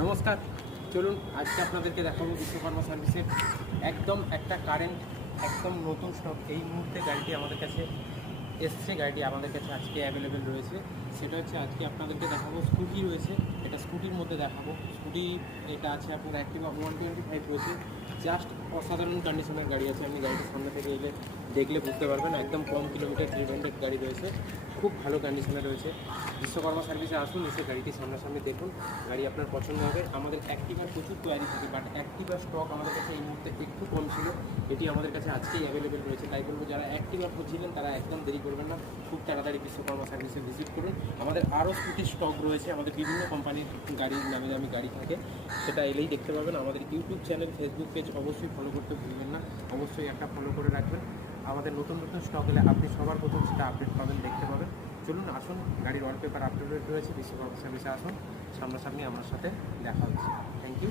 নমস্কার, চলুন আজকে আপনাদেরকে দেখাবো বিশ্বকর্মা সার্ভিসের একদম একটা কারেন্ট একদম নতুন স্টক। এই মুহূর্তে গাড়িটি আমাদের কাছে এসছে, গাড়িটি আমাদের কাছে আজকে অ্যাভেলেবেল রয়েছে। সেটা হচ্ছে আজকে আপনাদেরকে দেখাবো স্কুটি রয়েছে, এটা স্কুটির মধ্যে দেখাবো। স্কুটি এটা আছে আপনার অ্যাক্টিভা 125 রয়েছে, জাস্ট অসাধারণ কন্ডিশনের গাড়ি আছে। আপনি গাড়িটির সামনে থেকে এলে দেখলে বুঝতে পারবেন, একদম কম কিলোমিটার ড্রিভেন্ডেড গাড়ি রয়েছে, খুব ভালো কন্ডিশনে রয়েছে। বিশ্বকর্মা সার্ভিসে আসুন, এসে গাড়িটি সামনাসামনি দেখুন, গাড়ি আপনার পছন্দ হবে। আমাদের অ্যাক্টিভার প্রচুর কোয়ারি থাকে, বাট অ্যাক্টিভার স্টক আমাদের কাছে এই মুহূর্তে একটু কম ছিল, এটি আমাদের কাছে আজকেই অ্যাভেলেবেল রয়েছে। তাই বলবো যারা অ্যাক্টিভা খুঁজছিলেন তারা একদম দেরি করবেন না, খুব তাড়াতাড়ি বিশ্বকর্মা সার্ভিসে ভিজিট করুন। আমাদের আরও স্কুটির স্টক রয়েছে, আমাদের বিভিন্ন কোম্পানির গাড়ির নামে দামি গাড়ি থাকে, সেটা এলেই দেখতে পাবেন। আমাদের ইউটিউব চ্যানেল, ফেসবুক পেজ অবশ্যই ফলো করতে ভুলবেন না, অবশ্যই একটা ফলো করে রাখবেন। আমাদের নতুন নতুন স্টক এলে আপনি সবার প্রথম সেটা আপডেট পাবেন, দেখতে পাবেন। চলুন আসুন, গাড়ির ওয়ালপেপার আপডেটেড রয়েছে, বিশ্বকর্মা সার্ভিসে আসুন, সামনাসামনি আমার সাথে দেখা হচ্ছে। Thank you.